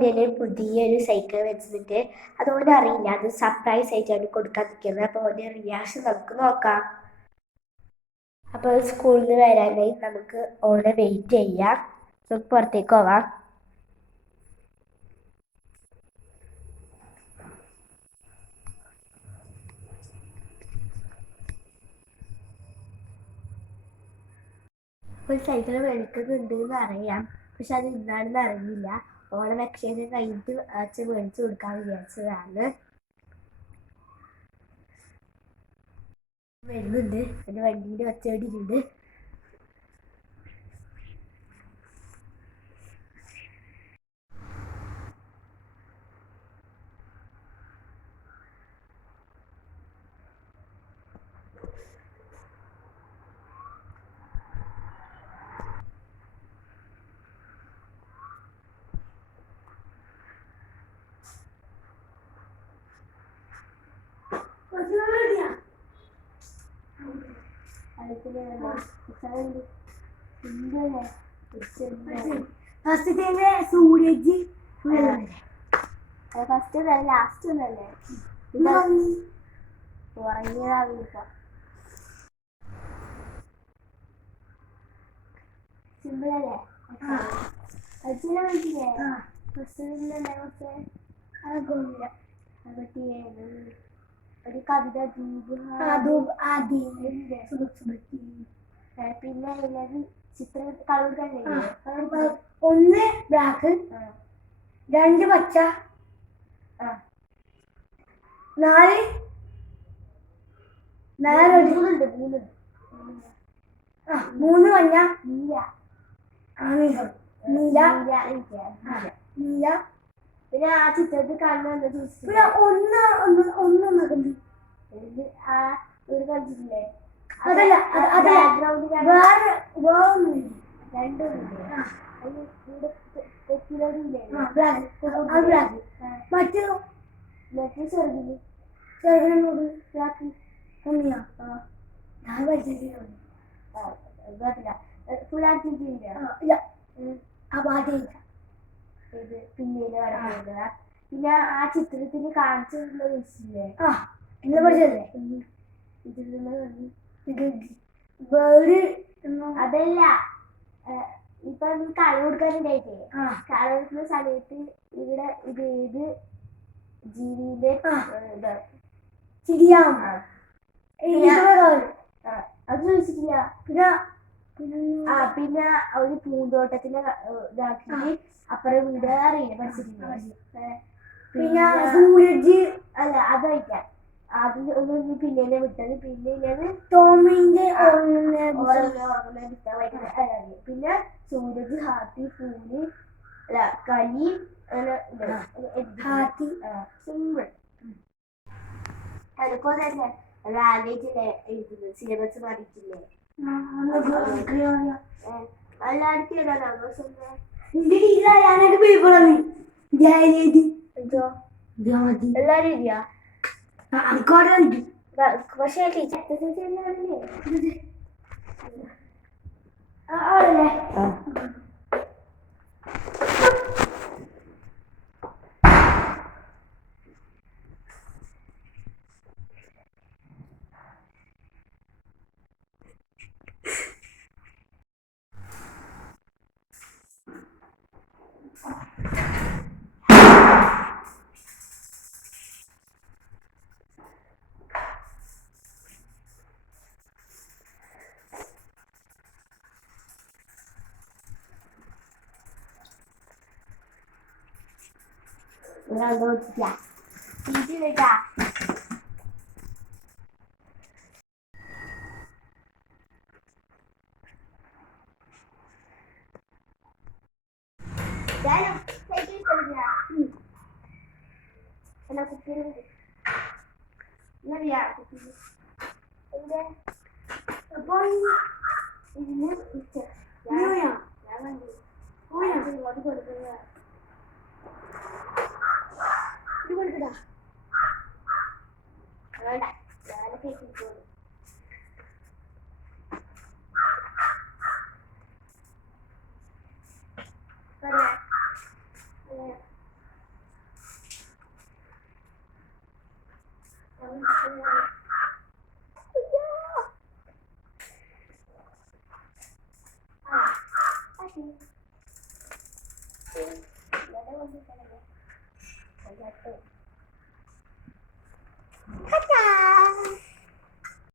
എൻ്റെ പുതിയൊരു സൈക്കിൾ വെച്ചിട്ട് അതുകൊണ്ട് അറിയില്ല, അത് സർപ്രൈസ് ആയിട്ടാണ് കൊടുക്കാൻ നിൽക്കുന്നത്. അപ്പോൾ ഓൻ്റെ റിയാക്ഷൻ നമുക്ക് നോക്കാം. അപ്പോൾ സ്കൂളിൽ നിന്ന് വരാനായി നമുക്ക് ഓനെ വെയിറ്റ് ചെയ്യാം. നമുക്ക് പുറത്തേക്ക് പോവാം. ഒരു സൈക്കിൾ മേടിക്കുന്നുണ്ട് എന്ന് അറിയാം, പക്ഷെ അത് എന്താണെന്ന് അറിയില്ല. ഓണം വെക്കേഷൻ കഴിഞ്ഞിട്ട് അച്ഛൻ മേടിച്ചു കൊടുക്കാൻ വിചാരിച്ചതാണ്. വരുന്നുണ്ട്, എൻ്റെ വണ്ടിയുടെ ഒച്ചയോടിയിട്ടുണ്ട്. സൂരജ് ഫസ്റ്റ് ലാസ്റ്റ് ഒന്നല്ലേ ഉറങ്ങിയതാവില്ല. സിമ്പിളല്ലേ അച്ഛനെ വിളിച്ചില്ലേ ഫസ്റ്റ് ഒരു കവിത പിന്നെ അതിനകത്ത് ചിത്രം കളർ ഒന്ന് ബ്ലാക്ക്, രണ്ട് പച്ച, നാല് മൂന്ന് മഞ്ഞ, നീല നീല നീല. പിന്നെ ആ ചിത്രത്തിൽ കാണുന്ന പിന്നെ ഒന്ന് ആ ഒരു കളിച്ചിട്ടില്ലേ, അതല്ല വേറെ വേറൊന്നുമില്ല, രണ്ടൊന്നുമില്ലേ മറ്റു ചെറുതിന് ചെറുതിനോട് ഒന്നിയാ ഞാൻ പഠിച്ചിട്ടില്ല, ഫുള്ളാക്കിയിട്ടില്ല ആ പാട്ടില്ല. ഇത് പിന്നീട് വരപ്പെടുക. പിന്നെ ആ ചിത്രത്തിൽ കാണിച്ചിട്ടുള്ള വെച്ചില്ലേ അതല്ല, ഇപ്പൊ നീ കള കൊടുക്കാനുണ്ടായിട്ടേ, കള കൊടുക്കുന്ന സമയത്ത് ഇവിടെ ഇത് ഏത് ജീവിന്റെ അത് ചോദിച്ചിട്ടില്ല. പിന്നെ ഒരു പൂന്തോട്ടത്തിന്റെ ഇതാക്കിട്ട് അപ്പുറം വീട് അറിയില്ല, പഠിച്ചിട്ടില്ല. പിന്നെ സൂരജ് അല്ല അതായിട്ടാ അത് ഒന്ന് പിന്നെ വിട്ടത്. പിന്നെ ടോമിന്റെ പിന്നെ സൂരജ് ഹാത്തി പൂല് അല്ല കലി ഹാത്തി സിമ്പിൾ. എളുപ്പം തന്നെ ആദ്യമായിട്ടില്ലേ എഴുതുന്നത്, സിലബസ് മാറിയിട്ടില്ലേ എല്ലാവർക്കും എല്ലാരും ഇല്ല. പക്ഷേ നോക്കിയാ ഇതിലിട്ടാ എന്നാ കുട്ടികളുണ്ട് എന്നറിയാ കുട്ടി എവിടെ അപ്പോൾ ഇതിന്